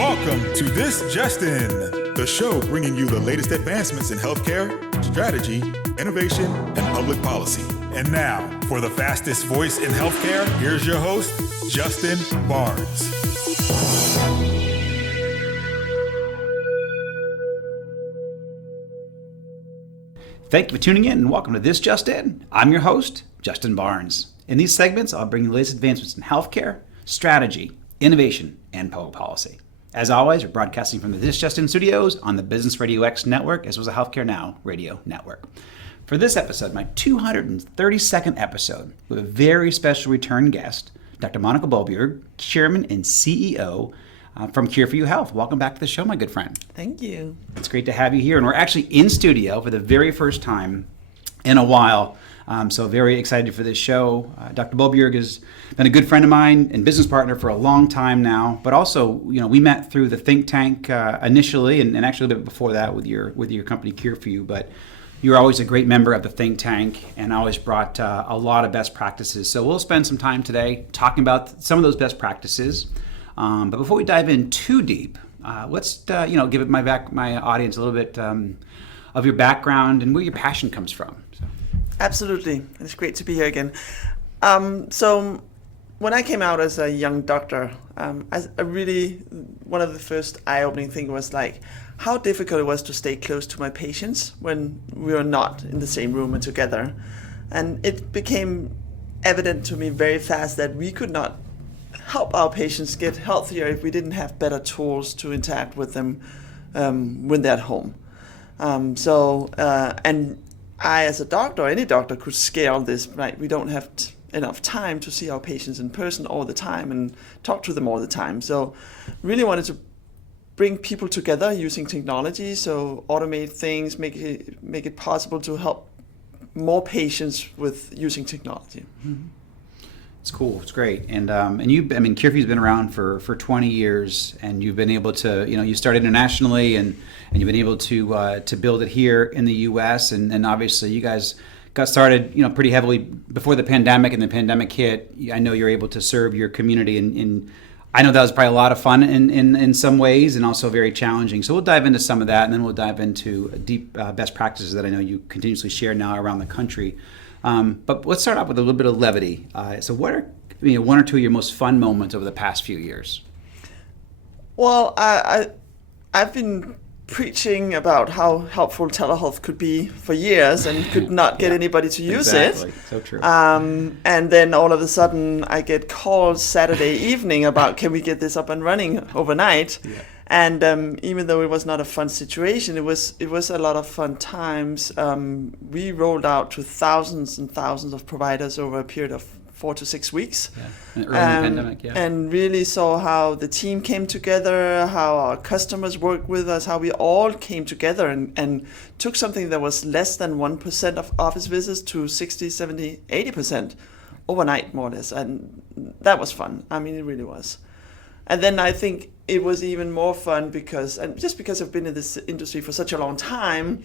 Welcome to This Just In, the show bringing you the latest advancements in healthcare, strategy, innovation, and public policy. And now, for the fastest voice in healthcare, here's your host, Justin Barnes. Thank you for tuning in and welcome to This Just In. I'm your host, Justin Barnes. In these segments, I'll bring you the latest advancements in healthcare, strategy, innovation, and public policy. As always, we're broadcasting from the This Just In studios on the Business Radio X network, as well as the Healthcare Now radio network. For this episode, my 232nd episode, with a very special return guest, Dr. Monica Bolbjerg, Chairman and CEO from Cure for You Health. Welcome back to the show, my good friend. Thank you. It's great to have you here, and we're actually in studio for the very first time in a while. So very excited for this show. Dr. Bolbjerg has been a good friend of mine and business partner for a long time now. But also, we met through the think tank initially, and actually a little bit before that with your company Cure for You. But you're always a great member of the think tank, and always brought a lot of best practices. So we'll spend some time today talking about some of those best practices. But before we dive in too deep, let's give my audience a little bit of your background and where your passion comes from. So. Absolutely. It's great to be here again. So when I came out as a young doctor, one of the first eye-opening things was like how difficult it was to stay close to my patients when we were not in the same room and together. And it became evident to me very fast that we could not help our patients get healthier if we didn't have better tools to interact with them when they're at home. And I, as a doctor, any doctor could scale this, right? We don't have enough time to see our patients in person all the time and talk to them all the time. So really wanted to bring people together using technology, so automate things, make it possible to help more patients with using technology. Mm-hmm. It's cool. It's great. And Cure for You's been around for 20 years, and you've been able to, you started internationally, and you've been able to build it here in the U.S. And obviously you guys got started, pretty heavily before the pandemic, and the pandemic hit. I know you're able to serve your community, and I know that was probably a lot of fun in some ways, and also very challenging. So we'll dive into some of that, and then we'll dive into deep best practices that I know you continuously share now around the country. But let's start off with a little bit of levity. So what are one or two of your most fun moments over the past few years? Well, I've been preaching about how helpful telehealth could be for years and could not get anybody to use it. So true. And then all of a sudden I get calls Saturday evening about can we get this up and running overnight? Yeah. And even though it was not a fun situation, it was a lot of fun times. We rolled out to thousands and thousands of providers over a period of 4 to 6 weeks. Yeah. And early in the pandemic, yeah. And really saw how the team came together, how our customers worked with us, how we all came together and took something that was less than 1% of office visits to 60, 70, 80% overnight, more or less. And that was fun. I mean, it really was. And then I think it was even more fun because I've been in this industry for such a long time,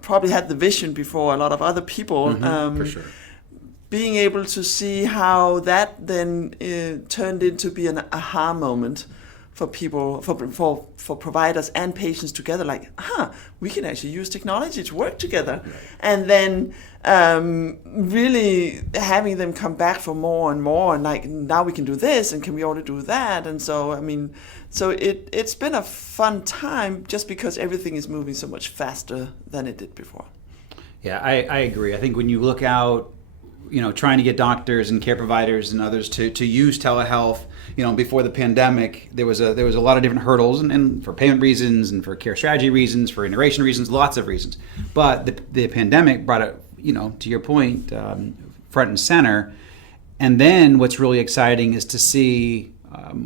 probably had the vision before a lot of other people. For sure. Being able to see how that then turned into be an aha moment for people, for providers and patients together, like, we can actually use technology to work together. Right. And then really having them come back for more and more, and like, now we can do this, and can we already do that? And so, it's been a fun time just because everything is moving so much faster than it did before. Yeah, I agree. I think when you look out, trying to get doctors and care providers and others to use telehealth, before the pandemic, there was a lot of different hurdles, and for payment reasons, and for care strategy reasons, for integration reasons, lots of reasons. But the pandemic brought it, to your point, front and center. And then what's really exciting is to see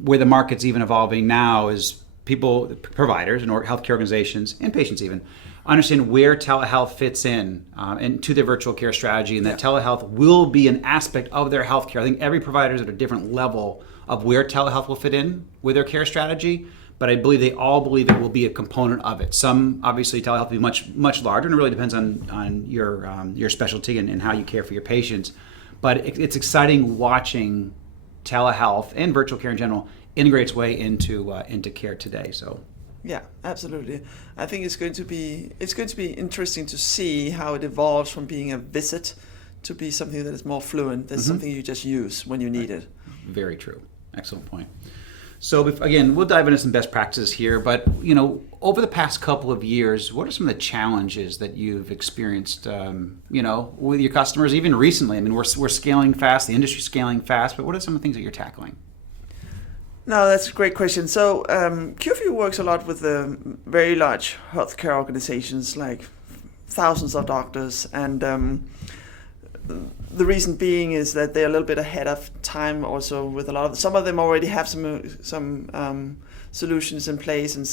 where the market's even evolving now is people, providers and healthcare organizations and patients even, understand where telehealth fits in into their virtual care strategy, and that telehealth will be an aspect of their healthcare. I think every provider is at a different level of where telehealth will fit in with their care strategy, but I believe they all believe it will be a component of it. Some, obviously, telehealth will be much, much larger, and it really depends on your specialty and how you care for your patients. But it's exciting watching telehealth and virtual care in general integrates way into care today. So. Yeah, absolutely. I think it's going to be interesting to see how it evolves from being a visit to be something that is more fluent. That's something you just use when you need it. Very true. Excellent point. So again, we'll dive into some best practices here, but over the past couple of years, what are some of the challenges that you've experienced, with your customers, even recently? I mean, we're scaling fast, the industry's scaling fast, but what are some of the things that you're tackling? No, that's a great question. So CoFounder works a lot with very large healthcare organizations, like thousands of doctors, and the reason being is that they're a little bit ahead of time also with a lot of, some of them already have some solutions in place, and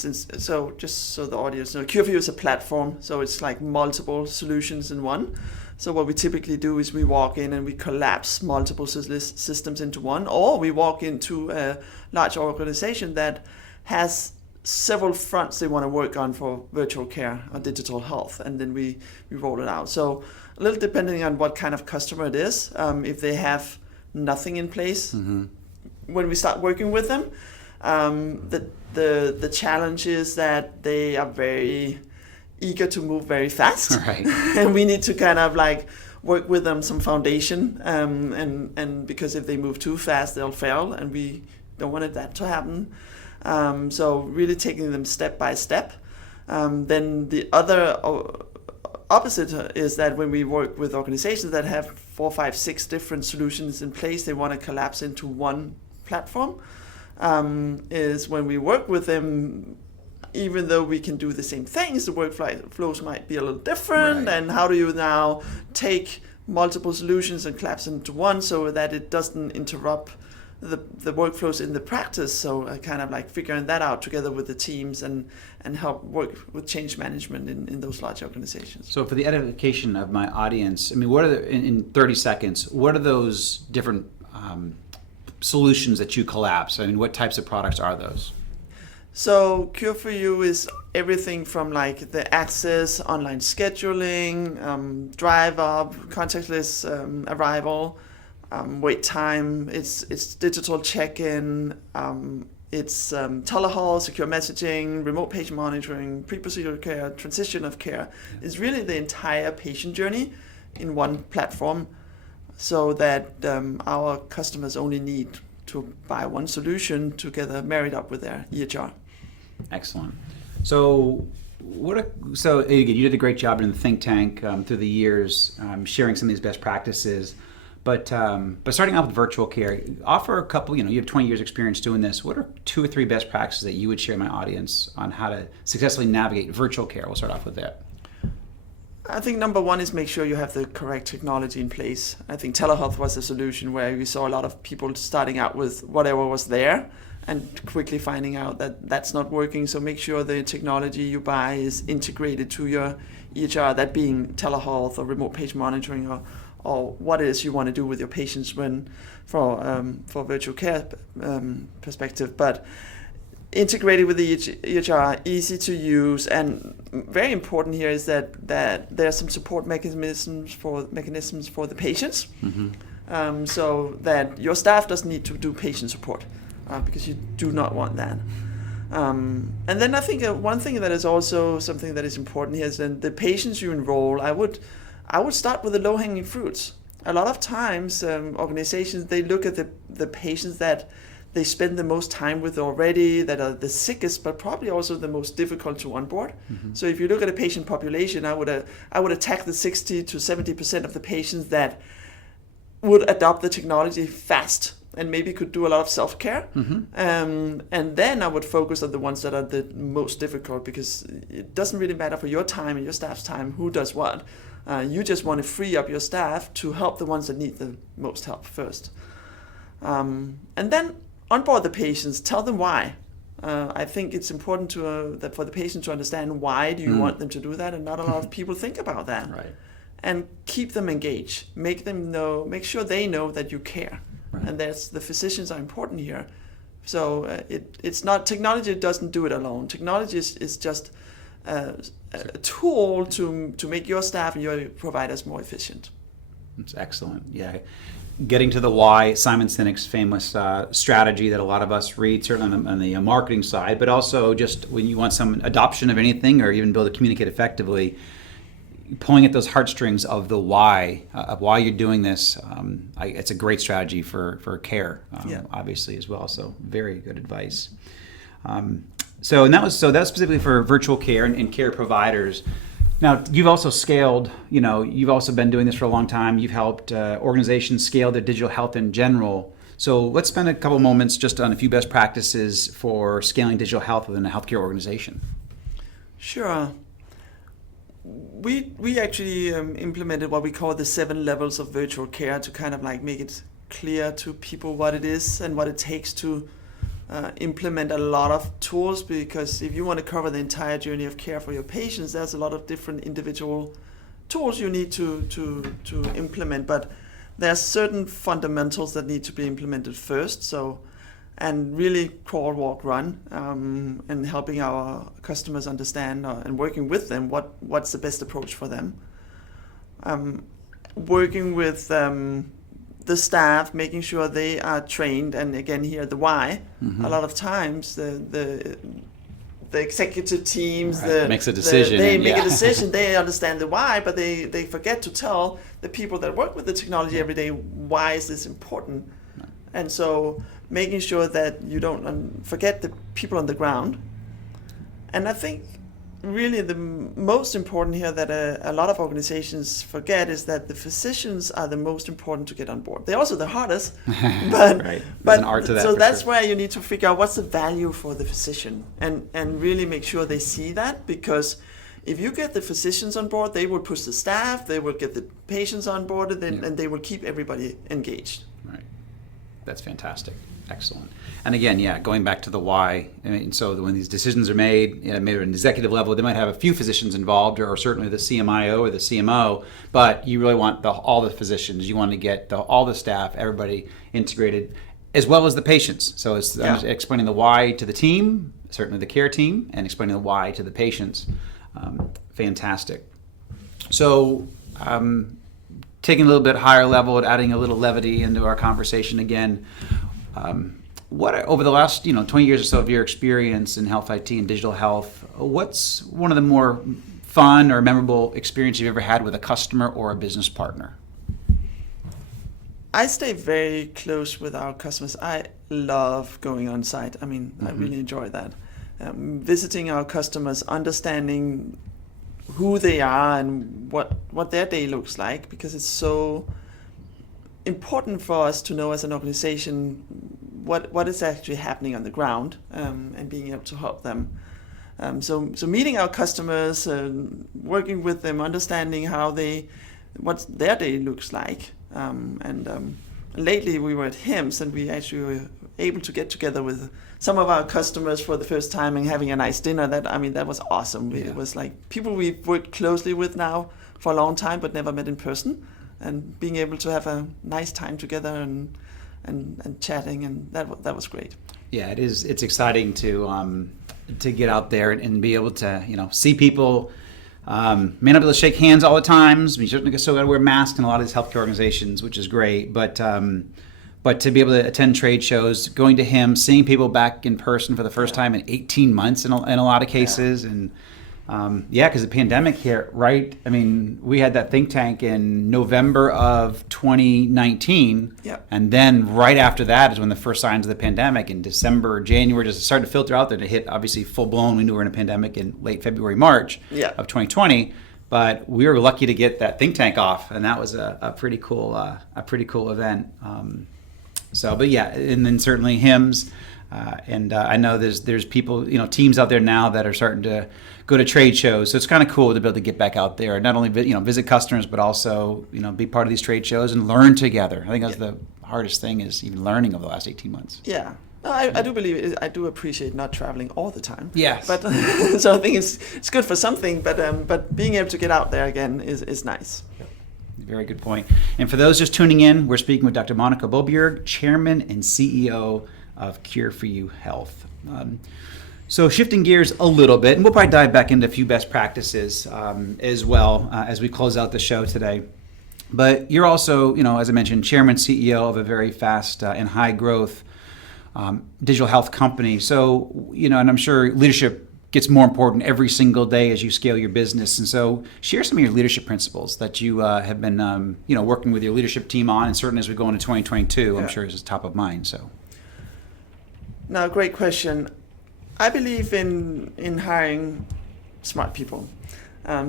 just so the audience know, CoFounder is a platform, so it's like multiple solutions in one. So what we typically do is we walk in and we collapse multiple systems into one, or we walk into a large organization that has several fronts they want to work on for virtual care or digital health, and then we roll it out. So a little depending on what kind of customer it is, if they have nothing in place when we start working with them, the challenge is that they are very eager to move very fast, right. And we need to kind of like work with them some foundation, and because if they move too fast, they'll fail, and we don't want that to happen. So really taking them step by step. Then the other opposite is that when we work with organizations that have 4, 5, 6 different solutions in place, they want to collapse into one platform, is when we work with them, even though we can do the same things, the workflows might be a little different. Right. And how do you now take multiple solutions and collapse into one so that it doesn't interrupt the workflows in the practice? So kind of like figuring that out together with the teams and help work with change management in those large organizations. So for the edification of my audience, I mean, what are in 30 seconds, what are those different solutions that you collapse? I mean, what types of products are those? So CoFounder is everything from like the access, online scheduling, drive up, contactless arrival, wait time. It's digital check-in. It's telehealth, secure messaging, remote patient monitoring, pre-procedural care, transition of care. It's really the entire patient journey in one platform, so that our customers only need to buy one solution together, married up with their EHR. Excellent. So again, you did a great job in the think tank through the years, sharing some of these best practices. But starting off with virtual care, offer a couple. You have 20 years experience doing this. What are 2 or 3 best practices that you would share with my audience on how to successfully navigate virtual care? We'll start off with that. I think number one is make sure you have the correct technology in place. I think telehealth was a solution where we saw a lot of people starting out with whatever was there and quickly finding out that that's not working. So make sure the technology you buy is integrated to your EHR, that being telehealth or remote patient monitoring or what it is you want to do with your patients for virtual care perspective. But integrated with the EHR, easy to use, and very important here is that there are some support mechanisms for the patients, so that your staff doesn't need to do patient support, because you do not want that. And then I think one thing that is also something that is important here is that the patients you enroll, I would start with the low-hanging fruits. A lot of times organizations, they look at the patients that they spend the most time with already, that are the sickest, but probably also the most difficult to onboard. So if you look at a patient population, I would attack the 60 to 70% of the patients that would adopt the technology fast and maybe could do a lot of self-care. And then I would focus on the ones that are the most difficult, because it doesn't really matter for your time and your staff's time who does what. You just want to free up your staff to help the ones that need the most help first. And then onboard the patients, tell them why. I think it's important that for the patient to understand why do you want them to do that, and not a lot of people think about that. Right. And keep them engaged. Make sure they know that you care. Right. And the physicians are important here. So it's not, technology doesn't do it alone. Technology is just a tool to make your staff and your providers more efficient. That's excellent. Yeah. getting to the why, Simon Sinek's famous strategy that a lot of us read, certainly on the marketing side, but also just when you want some adoption of anything or even be able to communicate effectively, pulling at those heartstrings of the why, of why you're doing this. It's a great strategy for care, obviously, as well. So very good advice. So that's specifically for virtual care and care providers. Now, you've also scaled, you've also been doing this for a long time. You've helped organizations scale their digital health in general. So let's spend a couple moments just on a few best practices for scaling digital health within a healthcare organization. Sure. We actually implemented what we call the 7 levels of virtual care to kind of like make it clear to people what it is and what it takes to implement a lot of tools, because if you want to cover the entire journey of care for your patients, there's a lot of different individual tools you need to implement, but there are certain fundamentals that need to be implemented first. So, and really crawl, walk, run, and helping our customers understand and working with them what's the best approach for them. Working with the staff, making sure they are trained, and again here the why. A lot of times the executive teams makes a decision. They make a decision. They understand the why, but they forget to tell the people that work with the technology every day why is this important. And so making sure that you don't forget the people on the ground. And I think really the most important here that a lot of organizations forget is that the physicians are the most important to get on board. They're also the hardest, but right. There's an art to that. So that's where you need to figure out what's the value for the physician and really make sure they see that, because if you get the physicians on board, they will push the staff, they will get the patients on board, and they will keep everybody engaged. Right. That's fantastic. Excellent. And again, going back to the why. I mean, so when these decisions are made, maybe at an executive level, they might have a few physicians involved, or certainly the CMIO or the CMO, but you really want all the physicians. You want to get all the staff, everybody integrated, as well as the patients. So it's explaining the why to the team, certainly the care team, and explaining the why to the patients. Fantastic. So taking a little bit higher level and adding a little levity into our conversation again, what over the last 20 years or so of your experience in health IT and digital health, what's one of the more fun or memorable experience you've ever had with a customer or a business partner? I stay very close with our customers. I love going on site. I mean, I really enjoy that. Visiting our customers, understanding who they are and what their day looks like, because it's so important for us to know as an organization what is actually happening on the ground, and being able to help them. So meeting our customers, working with them, understanding what their day looks like. And lately we were at HIMSS, and we actually were able to get together with some of our customers for the first time and having a nice dinner. That was awesome. It was like people we've worked closely with now for a long time but never met in person, and being able to have a nice time together and chatting, and that was great. Yeah, it is. It's exciting to get out there and be able to see people. May not be able to shake hands all the time. We certainly still got to wear masks in a lot of these healthcare organizations, which is great. But to be able to attend trade shows, going to HIMSS, seeing people back in person for the first time in 18 months in a lot of cases, and because the pandemic hit, right? I mean, we had that think tank in November of 2019, and then right after that is when the first signs of the pandemic in December, January just started to filter out there. To hit obviously full blown. We knew we were in a pandemic in late February, March of 2020, but we were lucky to get that think tank off, and that was a pretty cool event. And then certainly HIMSS. And I know there's people, teams out there now that are starting to go to trade shows. So it's kind of cool to be able to get back out there, not only visit customers, but also be part of these trade shows and learn together. I think that's the hardest thing, is even learning over the last 18 months. Yeah. No, I do believe I do appreciate not traveling all the time. Yes. But so I think it's good for something, but being able to get out there again is nice. Very good point. And for those just tuning in, we're speaking with Dr. Monica Bolbjerg, Chairman and CEO of Cure for You Health. So shifting gears a little bit, and we'll probably dive back into a few best practices as well as we close out the show today. But you're also, as I mentioned, chairman, CEO of a very fast and high growth digital health company. So, and I'm sure leadership gets more important every single day as you scale your business. And so share some of your leadership principles that you have been, working with your leadership team on, and certainly as we go into 2022, I'm sure this is top of mind. So, now, great question. I believe in hiring smart people.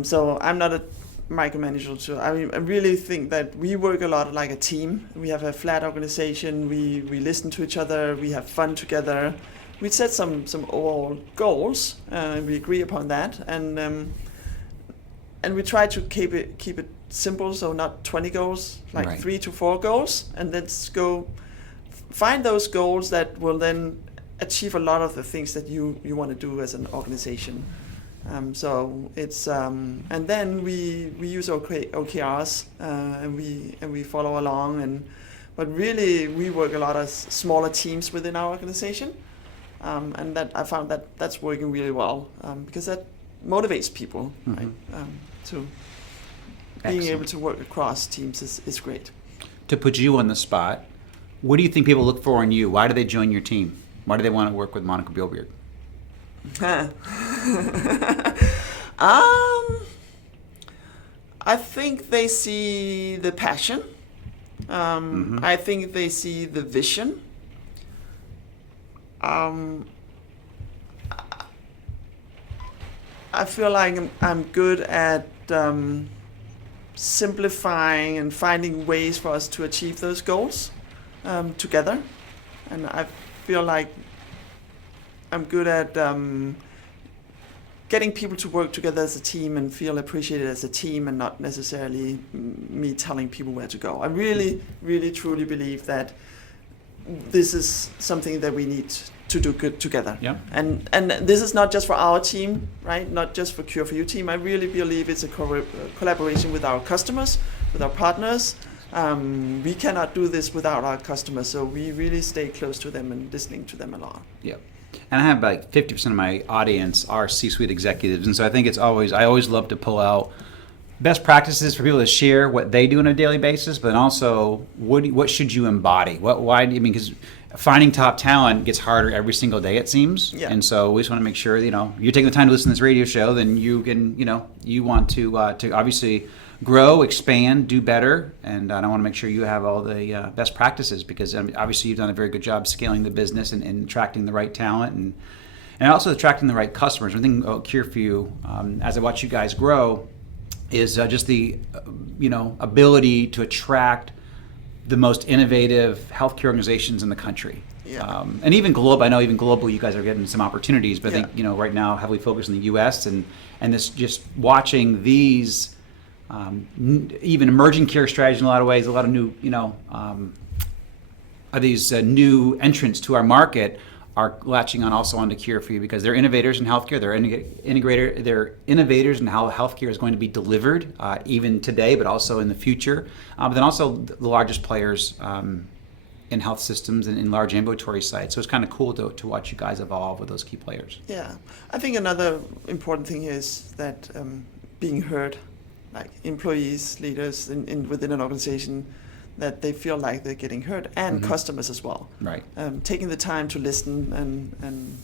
So I'm not a micromanager, so I really think that we work a lot like a team. We have a flat organization. We listen to each other. We have fun together. We set some overall goals. We agree upon that, and we try to keep it simple. So not 20 goals, like right. 3 to 4 goals, and let's go find those goals that will then achieve a lot of the things that you want to do as an organization. So it's and then we use OKRs and we follow along, but really we work a lot as smaller teams within our organization, and that I found that's working really well because that motivates people, right? To being able to work across teams is great. To put you on the spot, what do you think people look for in you? Why do they join your team? Why do they want to work with Monica Bolbjerg? I think they see the passion. I think they see the vision. I feel like I'm good at simplifying and finding ways for us to achieve those goals together, and I feel like I'm good at getting people to work together as a team and feel appreciated as a team, and not necessarily me telling people where to go. I really, really, truly believe that this is something that we need to do good together. Yeah. And this is not just for our team, right? Not just for Cure for You team. I really believe it's a collaboration with our customers, with our partners. We cannot do this without our customers, so we really stay close to them and listening to them a lot. Yeah. And I have like 50% of my audience are C-suite executives, and so I think I always love to pull out best practices for people to share what they do on a daily basis, but also what should you embody? Because finding top talent gets harder every single day, it seems. Yeah. And so we just want to make sure, you're taking the time to listen to this radio show, then you can, you want to obviously grow, expand, do better, and I want to make sure you have all the best practices, because obviously you've done a very good job scaling the business and attracting the right talent and also attracting the right customers. One thing about Cure for You, as I watch you guys grow, is just the ability to attract the most innovative healthcare organizations in the country. Yeah. And even global. I know even globally you guys are getting some opportunities, but I think right now heavily focused in the U.S. and this just watching these even emerging care strategies in a lot of ways, a lot of new these new entrants to our market are latching on also onto Cure for You, because they're innovators in healthcare. They're innovators in how healthcare is going to be delivered, even today, but also in the future. But then also the largest players in health systems and in large ambulatory sites. So it's kind of cool to watch you guys evolve with those key players. Yeah, I think another important thing is that being heard, like employees, leaders within an organization, that they feel like they're getting heard, and customers as well. Right. Taking the time to listen and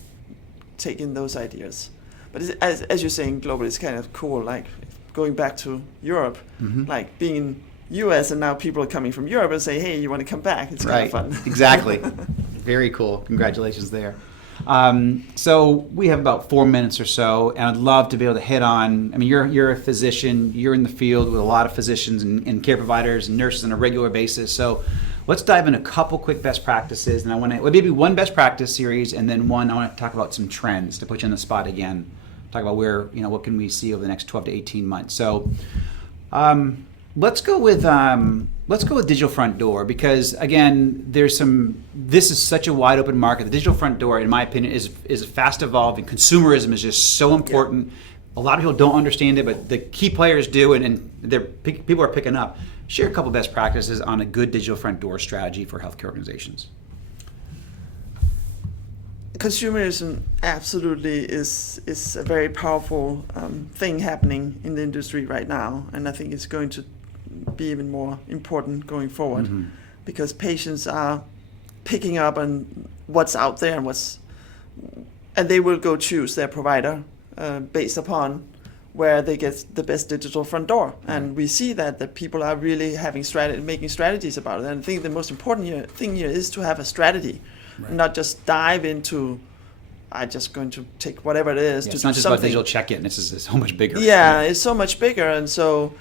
take in those ideas. But as you're saying, globally, it's kind of cool. Like going back to Europe, like being in US, and now people are coming from Europe and say, "Hey, you want to come back?" It's kind of fun. Exactly. Very cool. Congratulations there. So we have about 4 minutes or so, and I'd love to be able to hit on, you're a physician, you're in the field with a lot of physicians and care providers and nurses on a regular basis. So let's dive in a couple quick best practices, and I want to, maybe one best practice series, and then I want to talk about some trends to put you on the spot again, talk about where, what can we see over the next 12 to 18 months. So, let's go with digital front door, because again, this is such a wide open market. The digital front door, in my opinion, is fast evolving. Consumerism is just so important. Yeah. A lot of people don't understand it, but the key players do, and people are picking up. Share a couple best practices on a good digital front door strategy for healthcare organizations. Consumerism absolutely is a very powerful thing happening in the industry right now, and I think it's going to be even more important going forward, because patients are picking up on what's out there and they will go choose their provider based upon where they get the best digital front door. And we see that people are really making strategies about it. And I think the most important thing here is to have a strategy, not just dive into, I'm just going to take whatever it is. Yeah, to it's not do just something. about digital check-in. This is so much bigger. Yeah, it's so much bigger. And so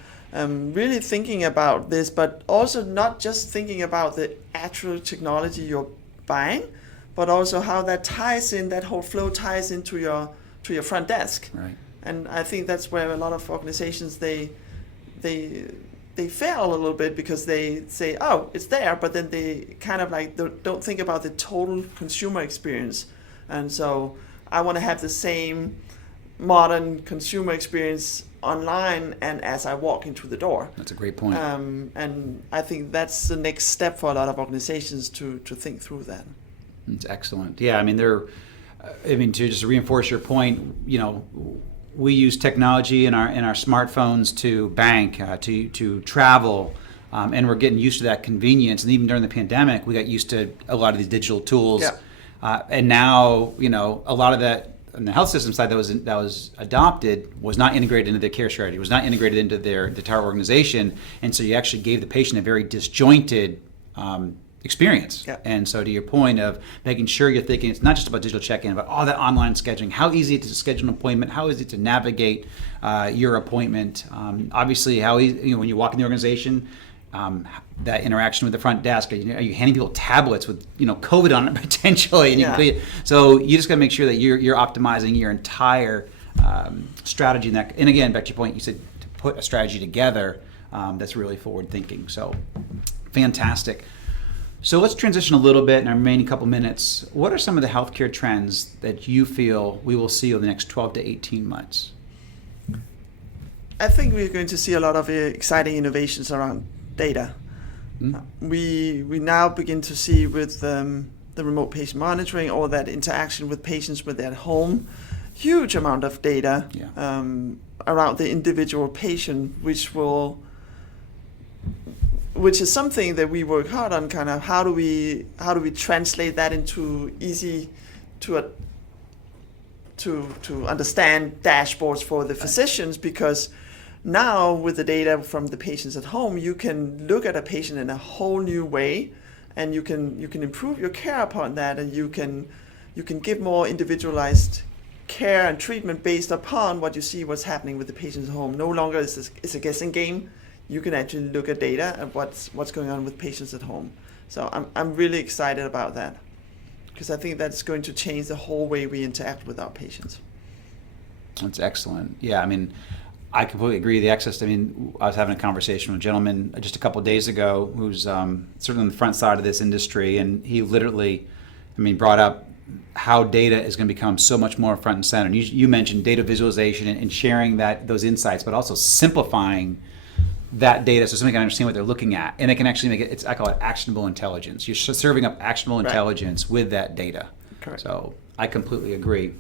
really thinking about this, but also not just thinking about the actual technology you're buying, but also how that ties in, that whole flow ties into your front desk. Right. And I think that's where a lot of organizations, they fail a little bit, because they say, oh, it's there, but then they kind of like don't think about the total consumer experience. And so I want to have the same modern consumer experience online and as I walk into the door. That's a great point. And I think that's the next step for a lot of organizations to think through that. It's excellent. Yeah, I mean, to just reinforce your point, we use technology in our smartphones to bank, to travel, and we're getting used to that convenience. And even during the pandemic, we got used to a lot of these digital tools. Yeah. And now, a lot of that on the health system side that was adopted was not integrated into their care strategy, was not integrated into their entire organization, and so you actually gave the patient a very disjointed experience. Yeah. And so to your point of making sure you're thinking it's not just about digital check-in, but all that online scheduling, how easy it is to schedule an appointment, how easy to navigate your appointment. Obviously, how easy, when you walk in the organization, that interaction with the front desk, are you handing people tablets with COVID on it potentially? And so you just got to make sure that you're optimizing your entire strategy. And again, back to your point, you said to put a strategy together that's really forward thinking. So fantastic. So let's transition a little bit in our remaining couple minutes. What are some of the healthcare trends that you feel we will see over the next 12 to 18 months? I think we're going to see a lot of exciting innovations around data. We now begin to see with the remote patient monitoring, all that interaction with patients when they're at home, huge amount of data around the individual patient, which is something that we work hard on. Kind of how do we translate that into easy to understand dashboards for the physicians, because now with the data from the patients at home, you can look at a patient in a whole new way, and you can improve your care upon that, and you can give more individualized care and treatment based upon what you see, what's happening with the patients at home. No longer is a guessing game. You can actually look at data and what's going on with patients at home. So I'm really excited about that, because I think that's going to change the whole way we interact with our patients. That's excellent. Yeah, I mean, I completely agree. The access, I was having a conversation with a gentleman just a couple of days ago who's certainly on the front side of this industry, and he literally, brought up how data is going to become so much more front and center. And you mentioned data visualization and sharing those insights, but also simplifying that data so somebody can understand what they're looking at, and they can actually make it, I call it actionable intelligence. You're serving up actionable intelligence with that data. Correct. So I completely agree.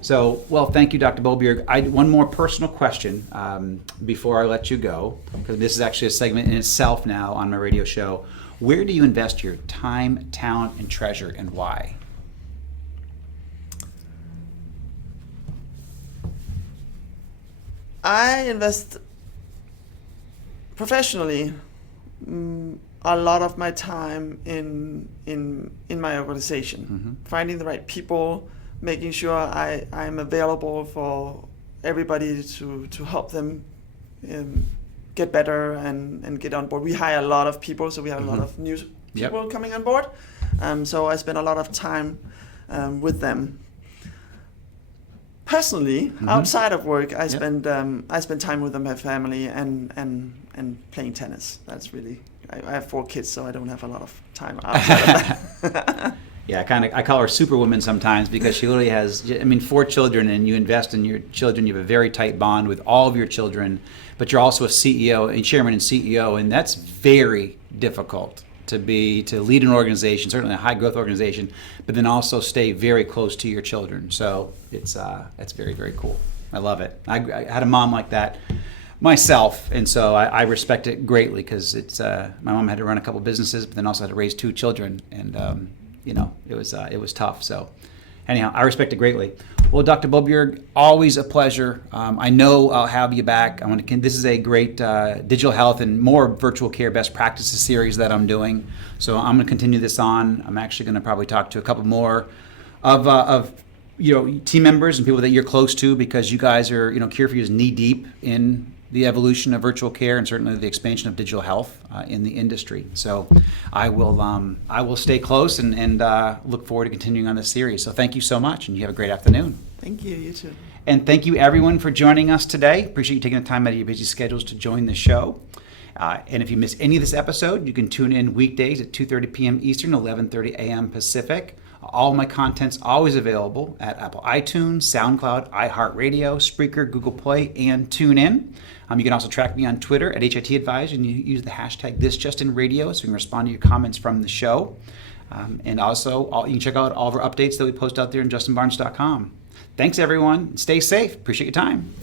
So, well, thank you, Dr. Bolbjerg. One more personal question before I let you go, because this is actually a segment in itself now on my radio show. Where do you invest your time, talent, and treasure, and why? I invest professionally a lot of my time in my organization, finding the right people, making sure I'm available for everybody to help them get better and get on board. We hire a lot of people, so we have a lot of new people coming on board. So I spend a lot of time with them. Personally, outside of work, I spend time with my family and playing tennis. That's really, I have 4 kids, so I don't have a lot of time outside of that. Yeah, I call her Superwoman sometimes, because she literally has 4 children, and you invest in your children. You have a very tight bond with all of your children, but you're also a CEO and chairman and CEO, and that's very difficult to lead an organization, certainly a high growth organization, but then also stay very close to your children. So that's very, very cool. I love it. I had a mom like that. myself, and so I respect it greatly because it's my mom had to run a couple businesses, but then also had to raise 2 children, and it was tough. So anyhow, I respect it greatly. Well, Dr. Bolbjerg, always a pleasure. I know I'll have you back. This is a great digital health and more virtual care best practices series that I'm doing. So I'm going to continue this on. I'm actually going to probably talk to a couple more of team members and people that you're close to, because you guys are, CareForYou is knee deep in the evolution of virtual care and certainly the expansion of digital health in the industry. So I will stay close and look forward to continuing on this series. So thank you so much, and you have a great afternoon. Thank you. You too. And thank you everyone for joining us today. Appreciate you taking the time out of your busy schedules to join the show. And if you miss any of this episode, you can tune in weekdays at 2:30 p.m. Eastern, 11:30 a.m. Pacific. All my content's always available at Apple iTunes, SoundCloud, iHeartRadio, Spreaker, Google Play, and TuneIn. You can also track me on Twitter at HIT Advisor, and you use the hashtag ThisJustinRadio so we can respond to your comments from the show. And also, you can check out all of our updates that we post out there on justinbarnes.com. Thanks, everyone. Stay safe. Appreciate your time.